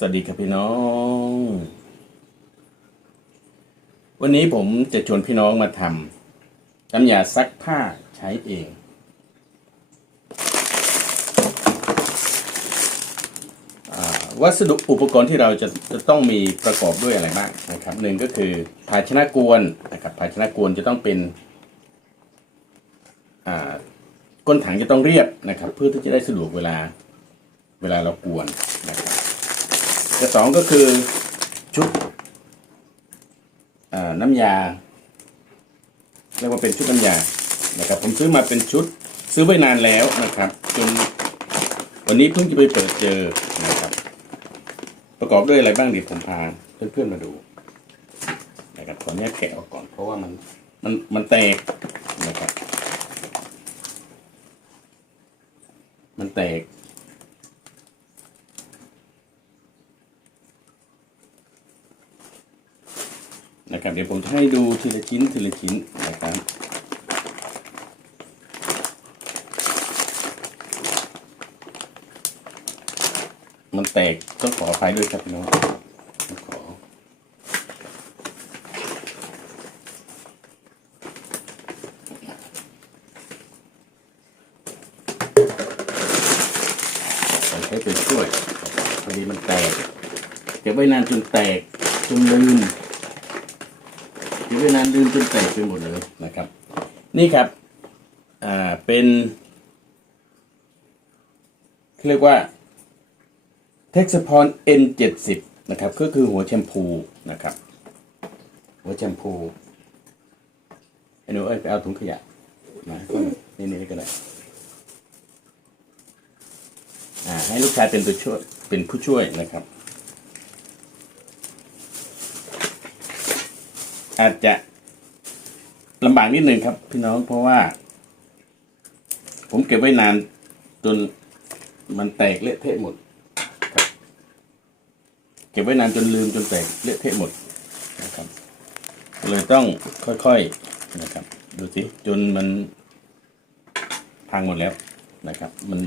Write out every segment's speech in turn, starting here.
สวัสดีครับพี่น้อง วันนี้ผมจะชวนพี่น้องมาทำน้ำยาซักผ้าใช้เองอวัสดุอุปกรณ์ที่เราจะจะต้องมีประกอบด้วยอะไรบ้างนะครับหนึ่งก็คือภาชนะกวนนะครับภาชนะกวนจะต้องเป็นก้นถังจะต้องเรียบนะครับ เพื่อที่จะได้สะดวกเวลาเวลาเรากวนนะครับ และสองก็คือชุดน้ำยาเรียกว่าเป็นชุดน้ำยานะครับผมซื้อมาเป็นชุดซื้อไว้นานแล้วนะครับจนวันนี้เพิ่งจะไปเปิดเจอนะครับ ประกอบด้วยอะไรบ้างเดี๋ยวผมพาเพื่อนๆมาดูนะครับขออนุญาตแกะออกก่อนเพราะว่ามันมันมันแตกนะครับ มันแตก นะครับเดี๋ยวผมจะให้ดูทีละชิ้นทีละชิ้นนะครับมันแตกต้องขออภัยด้วยครับพี่น้องขอใช้ตัวช่วยพอดีมันแตก เก็บไว้นานจนแตกจนลืม เก็บไว้นาลืมจนแตกไปหมดเลยนะครับ นี่ครับ อ่าเป็นเรียกว่าเท็กซ์พร N70 นะครับ ก็คือหัวแชมพูนะครับ หัวแชมพูไอ้หนูเอ้ยไปเอาถุงขยะมานี่นี่ก็ได้อ่าให้ลูกชายเป็นตัวช่วยเป็นผู้ช่วยนะครับ อาจจะลำบากนิดนึงครับ พี่น้องเพราะว่า ผมเก็บไว้นานจนมันแตกเละเทะหมดเก็บไว้นานจนลืมจนแตกเละเทะหมดนะครับเลยต้องค่อยๆนะครับ ดูสิจนมันพังหมดแล้วนะครับ มัน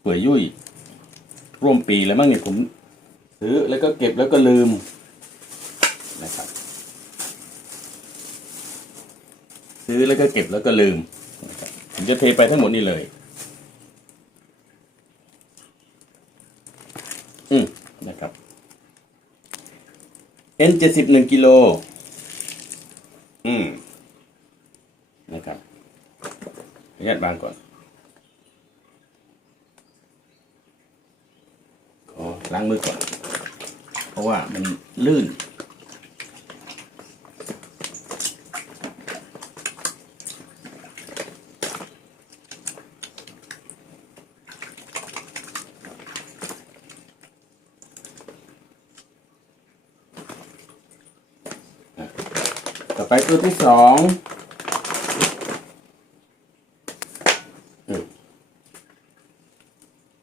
เปื่อยยุ่ยร่วมปีแล้วมั้งเนี่ยผมซื้อแล้วก็เก็บแล้วก็ลืมนะครับ ซื้อแล้วก็เก็บแล้วก็ลืม ผมจะเทไปทั้งหมดนี่เลย อืมนะครับ N เจ็ดสิบหนึ่งกิโล อืม นะครับขออนุญาตบางก่อน ขอล้างมือก่อน เพราะว่ามันลื่น ตัวที่สอง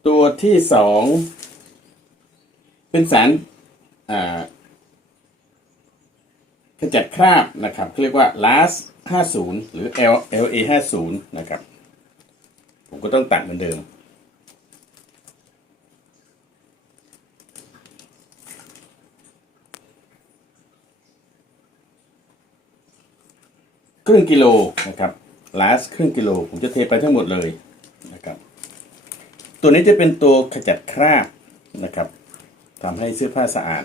ตัวที่สองเป็นสารขจัดคราบนะครับเขาเรียกว่า LAS 50 หรือ L LA 50 นะครับ ผมก็ต้องตัดเหมือนเดิม รึ่งกิโลนะครับลาสครึ่งกิโลผมจะเทไปทั้งหมดเลยนะครับ ตัวนี้จะเป็นตัวขจัดคราบนะครับทำให้เสื้อผ้าสะอาด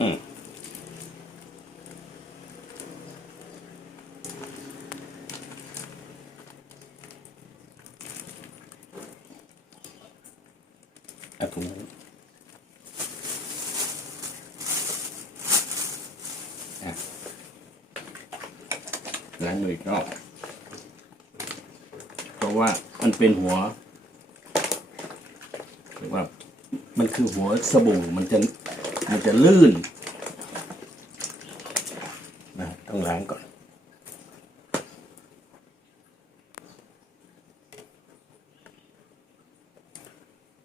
อืมอาถุง ล้างมืออีกรอบเพราะว่ามันเป็นหัวเรียกว่ามันคือหัวสบู่มันจะมันจะลื่นนะต้องล้างก่อน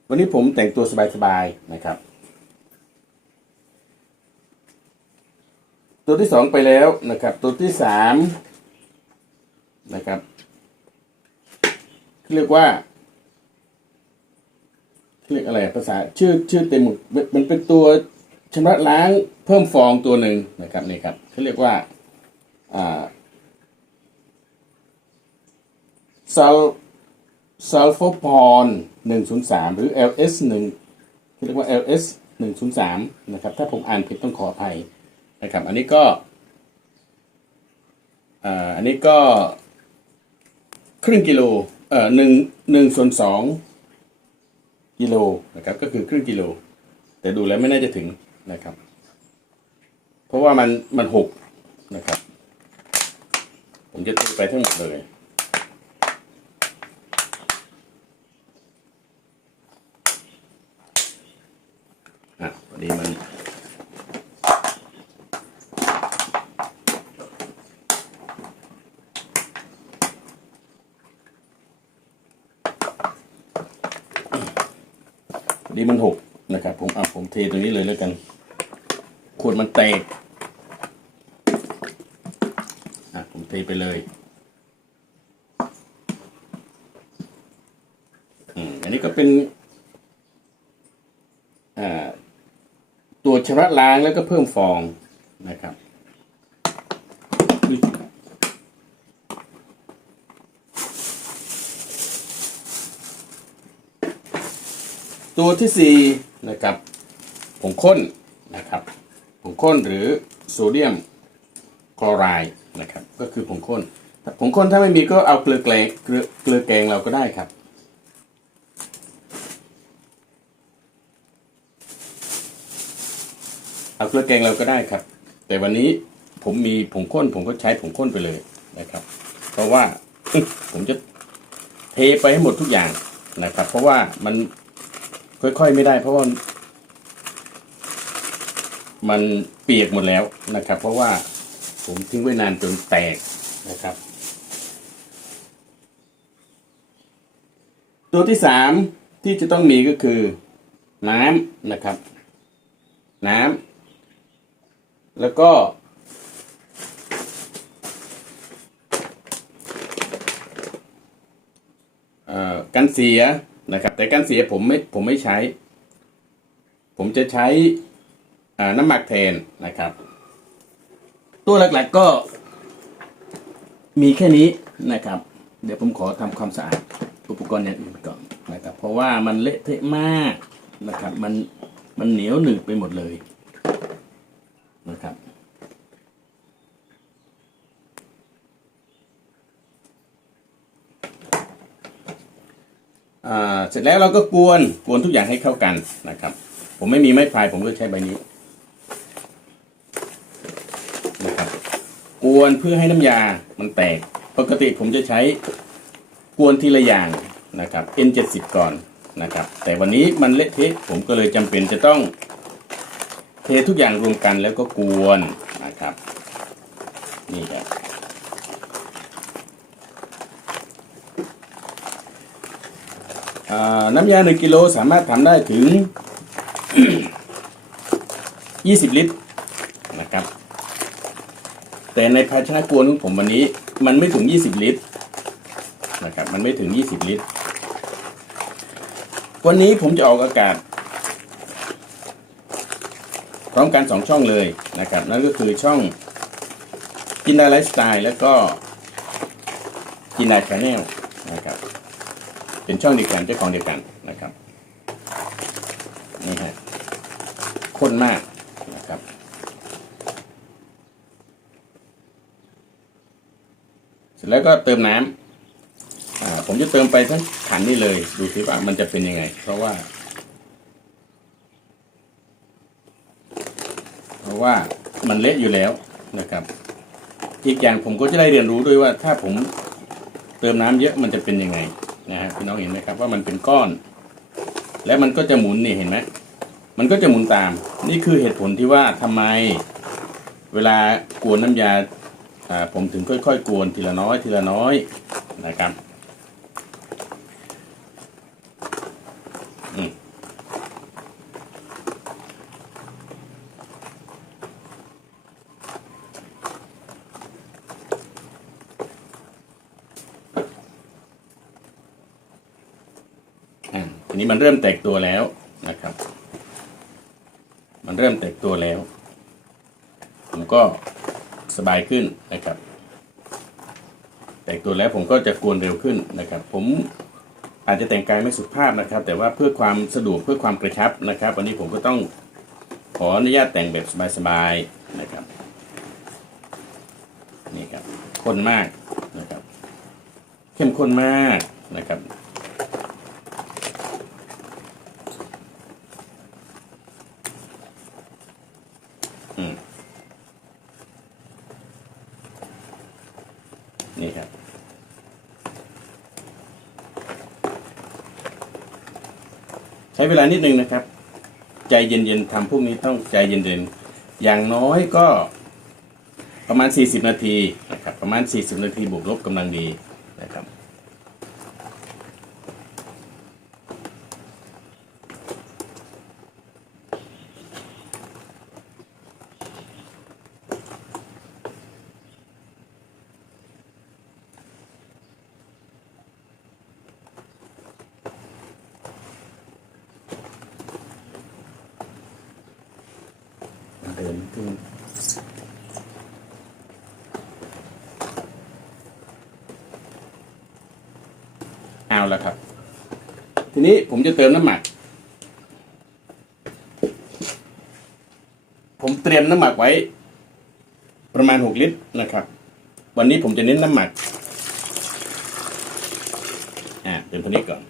วันนี้ผมแต่งตัวสบายๆนะครับ ตัวที่สองไปแล้วนะครับ ตัวที่สาม นะครับ เรียกว่าเรียกอะไรภาษาชื่อชื่อเต็มมันมันเป็นตัวชำระล้างเพิ่มฟองตัวหนึ่งนะครับนี่ครับเขาเรียกว่าอ่าซัลซัลโฟพอนหนึ่งศูนย์สามหรือ LS หนึ่งเรียกว่า LS หนึ่งศูนย์สามนะครับถ้าผมอ่านผิดต้องขออภัยนะครับ อันนี้ก็อ่าอันนี้ก็ ครึ่งกิโลเอ่อหนึ่งหนึ่งส่วนสองกิโลนะครับ ก็คือครึ่งกิโล แต่ดูแล้วไม่น่าจะถึงนะครับ เพราะว่ามันมันหกนะครับ ผมจะตีไปทั้งหมดเลยอะพอดีมัน พอดีมันหกนะครับ ผมเอาผมเทตรงนี้เลยแล้วกัน ขวดมันแตกอะผมเทไปเลยอืมอันนี้ก็เป็นอ่าตัวชำระล้างแล้วก็เพิ่มฟองนะครับ ตัวที่สี่นะครับผงข้นนะครับผงข้นหรือโซเดียมคลอไรด์นะครับก็คือผงข้นผงข้นถ้าไม่มีก็เอาเกลือแกงเกลือเกลือแกงเราก็ได้ครับ เอาเกลือแกงเราก็ได้ครับ แต่วันนี้ผมมีผงข้น ผมก็ใช้ผงข้นไปเลยนะครับ เพราะว่าผมจะเทไปให้หมดทุกอย่างนะครับ เพราะว่ามัน ค่อยๆไม่ได้ เพราะว่ามันเปียกหมดแล้วนะครับ เพราะว่าผมทิ้งไว้นานจนแตกนะครับ ตัวที่สามที่จะต้องมีก็คือน้ำนะครับ น้ำแล้วก็ กันเสีย นะครับ แต่กันเสียผมไม่ผมไม่ใช้ ผมจะใช้น้ำหมักแทนนะครับ ตัวหลักๆก็มีแค่นี้นะครับ เดี๋ยวผมขอทำความสะอาดอุปกรณ์อย่างอื่นก่อนนะครับ เพราะว่ามันเละเทะมากนะครับ มันมันเหนียวหนึบไปหมดเลยนะครับ เสร็จแล้วเราก็กวนกวนทุกอย่างให้เข้ากันนะครับ ผมไม่มีไม้พายผมก็ใช้ใบนิ้นะครับกวนเพื่อให้น้ำยามันแตก ปกติผมจะใช้กวนทีละอย่างนะครับ N70 ก่อนนะครับ แต่วันนี้มันเละเทะผมก็เลยจำเป็นจะต้องเททุกอย่างรวมกันแล้วก็กวนนะครับ นี่ครับ อ่า น้ำยาหนึ่งกิโลสามารถทำได้ถึง 20 ลิตรนะครับ แต่ในภาชนะกวนของผมวันนี้มันไม่ถึง 20 ลิตรนะครับ มันไม่ถึง 20 ลิตร วันนี้ผมจะออกอากาศ พร้อมกันสองช่องเลยนะครับ นั่นก็คือช่องกินด้ไลฟ์สไตล์แล้วก็กินด้ชาแนลนะครับ เป็นช่องเดียวกันเจ้าของเดียวกันนะครับนี่ฮะข้นมากนะครับ เสร็จแล้วก็เติมน้ำอ่าผมจะเติมไปทั้งขันนี่เลย ดูสิว่ามันจะเป็นยังไง เพราะว่า เพราะว่ามันเละอยู่แล้วนะครับ อีกอย่างผมก็จะได้เรียนรู้ด้วยว่าถ้าผมเติมน้ำเยอะมันจะเป็นยังไง นะฮะพี่น้องเห็นไหมครับว่ามันเป็นก้อน และมันก็จะหมุนนี่เห็นไหมมันก็จะหมุนตาม นี่คือเหตุผลที่ว่าทำไม เวลากวนน้ำยายาผมถึงค่อยๆกวนทีละน้อยทีละน้อยนะครับ ทีนี้มันเริ่มแตกตัวแล้วนะครับ มันเริ่มแตกตัวแล้ว ผมก็สบายขึ้นนะครับ แตกตัวแล้วผมก็จะกวนเร็วขึ้นนะครับ ผมอาจจะแต่งกายไม่สุภาพนะครับ แต่ว่าเพื่อความสะดวกเพื่อความกระชับนะครับ วันนี้ผมก็ต้องขออนุญาตแต่งแบบสบายๆนะครับนี่ครับข้นมากนะครับ เข้มข้นมาก นี่ครับ ใช้เวลานิดนึงนะครับ ใจเย็นๆทำพวกนี้ต้องใจเย็นๆ อย่างน้อยก็ประมาณ 40 นาทีนะครับ ประมาณ 40 นาทีบวกลบกำลังดี นขึ้นเอาแล้วครับ ทีนี้ผมจะเติมน้ำหมัก ผมเตรียมน้ำหมักไว้ ประมาณหกลิตรนะครับ วันนี้ผมจะเน้นน้ำหมัก อ่าเติมตัวนี้ก่อน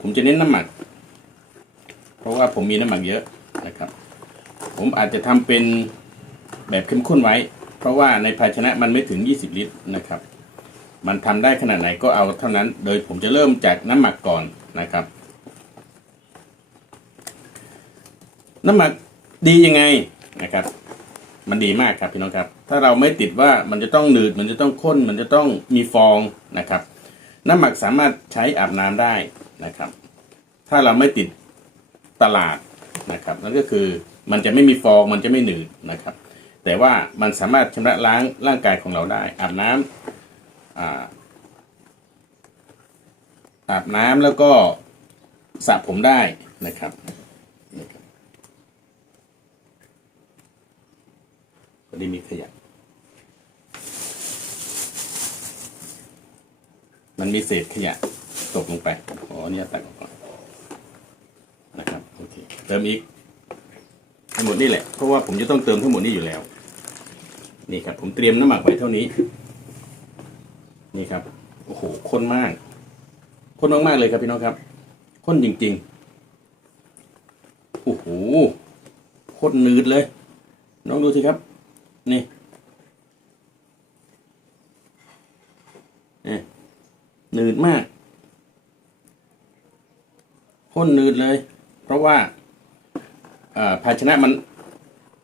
ผมจะเน้นน้ำหมัก เพราะว่าผมมีน้ำหมักเยอะนะครับ ผมอาจจะทำเป็นแบบเข้มข้นไว้ เพราะว่าในภาชนะมันไม่ถึง 20 ลิตรนะครับ มันทำได้ขนาดไหนก็เอาเท่านั้น โดยผมจะเริ่มจากน้ำหมักก่อนนะครับ น้ำหมักดียังไงนะครับ มันดีมากครับพี่น้องครับ ถ้าเราไม่ติดว่ามันจะต้องหนืด มันจะต้องข้น มันจะต้องมีฟองนะครับ น้ำหมักสามารถใช้อาบน้ำได้นะครับ ถ้าเราไม่ติดตลาด นะครับนั่นก็คือมันจะไม่มีฟองมันจะไม่หนืดนะครับ แต่ว่ามันสามารถชำระล้างร่างกายของเราได้ อาบน้ำอาอาบน้ำแล้วก็สระผมได้นะครับพอดีมีขยะมันมีเศษขยะตกลงไปขออนุญาตตักออกก่อน โอเคเติมอีกทั้งหมดนี่แหละเพราะว่าผมจะต้องเติมทั้งหมดนี่อยู่แล้ว นี่ครับ ผมเตรียมน้ำหมักไว้เท่านี้ นี่ครับโอ้โหข้นมากข้นมากๆเลยครับพี่น้องครับข้นจริงๆโอ้โหข้นนืดเลย น้องดูสิครับ นี่นี่นืดมากข้นนืดเลย เพราะว่าภาชนะมัน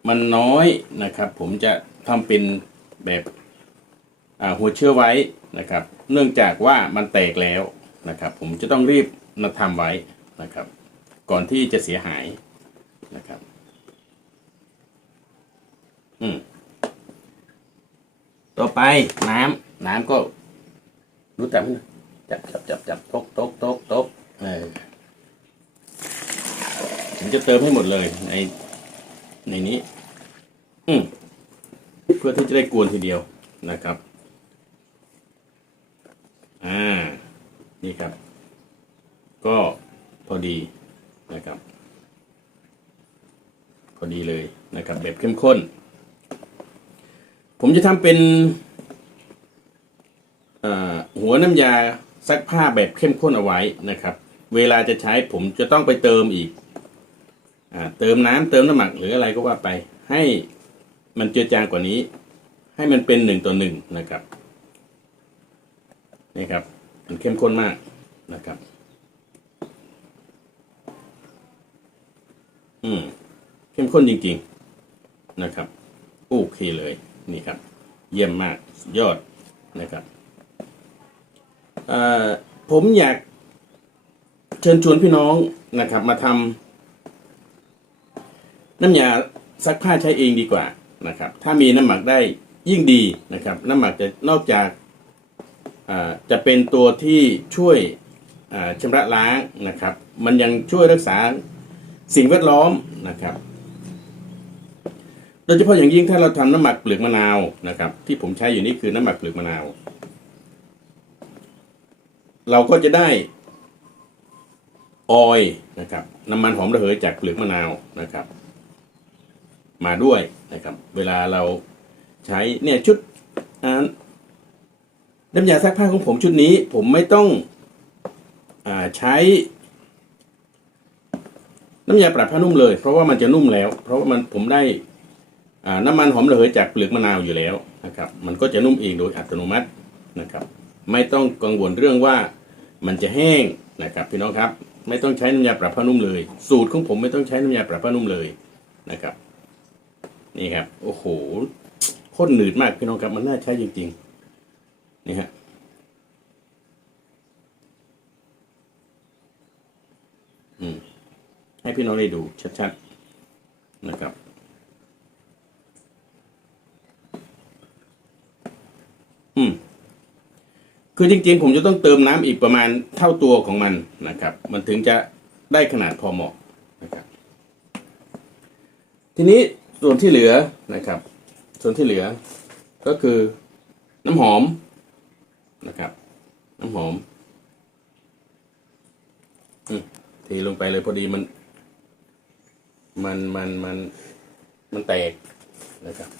มันน้อยนะครับ ผมจะทำเป็นแบบหัวเชื้อไว้นะครับ เนื่องจากว่ามันแตกแล้วนะครับ ผมจะต้องรีบมาทำไว้นะครับ ก่อนที่จะเสียหายนะครับอืมต่อไปน้ำน้ำก็รู้จักไหมจับจับจับจับตกตกตกตกเออ ผมจะเติมให้หมดเลยในในนี้ อืมเพื่อที่จะได้กวนทีเดียวนะครับ อ่า นี่ครับ ก็พอดีนะครับ พอดีเลยนะครับ แบบเข้มข้น ผมจะทำเป็นหัวน้ำยาซักผ้าแบบเข้มข้นเอาไว้นะครับ เวลาจะใช้ผมจะต้องไปเติมอีก เติมน้ำเติมน้ำหมักหรืออะไรก็ว่าไป ให้มันเจือจางกว่านี้ ให้มันเป็นหนึ่งต่อหนึ่งนะครับนี่ครับ มันเข้มข้นมากนะครับ อืมเข้มข้นจริง ๆนะครับโอเคเลยนี่ครับ เยี่ยมมากยอดนะครับผมอยากเชิญชวนพี่น้องนะครับ มาทำ น้ำยาซักผ้าใช้เองดีกว่านะครับ ถ้ามีน้ำหมักได้ยิ่งดีนะครับ น้ำหมักจะนอกจากจะเป็นตัวที่ช่วยชำระล้างนะครับ มันยังช่วยรักษาสิ่งแวดล้อมนะครับ โดยเฉพาะอย่างยิ่งถ้าเราทำน้ำหมักเปลือกมะนาวนะครับ ที่ผมใช้อยู่นี่คือน้ำหมักเปลือกมะนาว เราก็จะได้ออยนะครับน้ำมันหอมระเหยจากเปลือกมะนาวนะครับ มาด้วยนะครับ เวลาเราใช้เนี่ยชุดน้ำยาซักผ้าของผมชุดนี้ ผมไม่ต้องอใช้ น้ำยาปรับผ้านุ่มเลย เพราะว่ามันจะนุ่มแล้ว เพราะว่ามันผมได้น้ำมันหอมระเหยจากเปลือกมะนาวอยู่แล้วนะครับ มันก็จะนุ่มเองโดยอัตโนมัตินะครับ ไม่ต้องกังวลเรื่องว่ามันจะแห้งนะครับพี่น้องครับ ไม่ต้องใช้น้ำยาปรับผ้านุ่มเลย สูตรของผมไม่ต้องใช้น้ำยาปรับผ้านุ่มเลยนะครับ นี่ครับ โอ้โหโคตรหนืดมากพี่น้องครับมันน่าใช้จริงๆ นี่ฮะอืมให้พี่น้องได้ดูชัดๆนะครับอืมคือจริงๆ ผมจะต้องเติมน้ำอีกประมาณเท่าตัวของมันนะครับ มันถึงจะได้ขนาดพอเหมาะนะครับ ทีนี้ ส่วนที่เหลือนะครับ ส่วนที่เหลือก็คือน้ำหอมนะครับ น้ำหอมอืมเทลงไปเลยพอดีมัน มันมันมันมันแตกนะครับ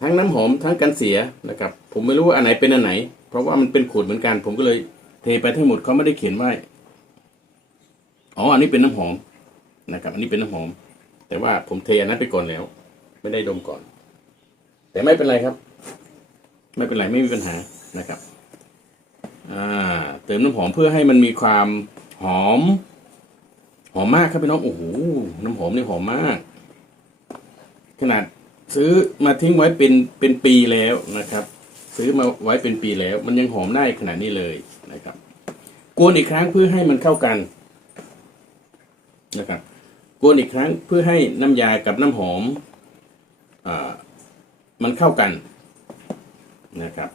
ทั้งน้ำหอมทั้งกันเสียนะครับ ผมไม่รู้ว่าอันไหนเป็นอันไหน เพราะว่ามันเป็นขวดเหมือนกัน ผมก็เลยเทไปทั้งหมดเขาไม่ได้เขียนไว้ อ๋ออันนี้เป็นน้ำหอมนะครับ อันนี้เป็นน้ำหอม แต่ว่าผมเทอันนั้นไปก่อนแล้ว ไม่ได้ดมก่อน แต่ไม่เป็นไรครับ ไม่เป็นไรไม่มีปัญหานะครับอ่าเติมน้ำหอมเพื่อให้มันมีความหอม หอมมากครับพี่น้องโอ้โหน้ำหอมนี่หอมมาก ขนาดซื้อมาทิ้งไว้เป็นเป็นปีแล้วนะครับ ซื้อมาไว้เป็นปีแล้ว มันยังหอมได้ขนาดนี้เลยนะครับ กวนอีกครั้งเพื่อให้มันเข้ากัน นะครับกวนอีกครั้งเพื่อให้น้ำยากับน้ำหอมอมันเข้ากันนะครับ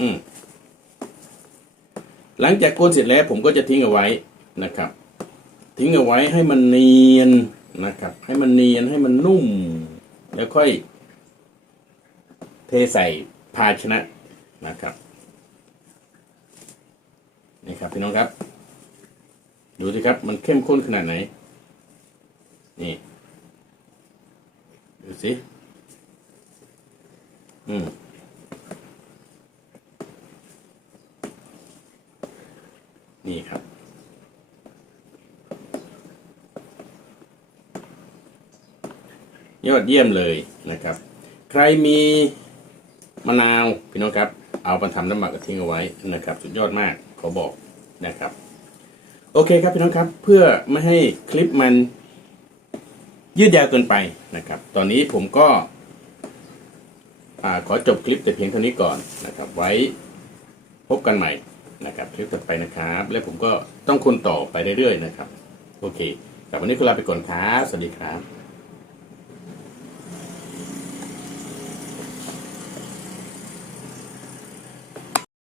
อืมหลังจากกวนเสร็จแล้วผมก็จะทิ้งเอาไว้นะครับ ทิ้งเอาไว้ให้มันเนียนนะครับ ให้มันเนียนให้มันนุ่ม แล้วค่อย เทใส่ภาชนะนะครับนี่ครับพี่น้องครับ ดูสิครับ มันเข้มข้นขนาดไหน นี่ ดูสิ อืมนี่ครับ ยอดเยี่ยมเลยนะครับ ใครมีมะนาวพี่น้องครับ เอามาทำน้ำหมักกระทิ้งเอาไว้นะครับ สุดยอดมากขอบอกนะครับ โอเคครับพี่น้องครับ เพื่อไม่ให้คลิปมันยืดยาวเกินไปนะครับ ตอนนี้ผมก็ขอจบคลิปแต่เพียงเท่านี้ก่อนนะครับ ไว้พบกันใหม่นะครับคลิปต่อไปนะครับ และผมก็ต้องคุณต่อไปเรื่อยๆนะครับ โอเคแต่วันนี้คุณลาไปก่อนครับสวัสดีครับ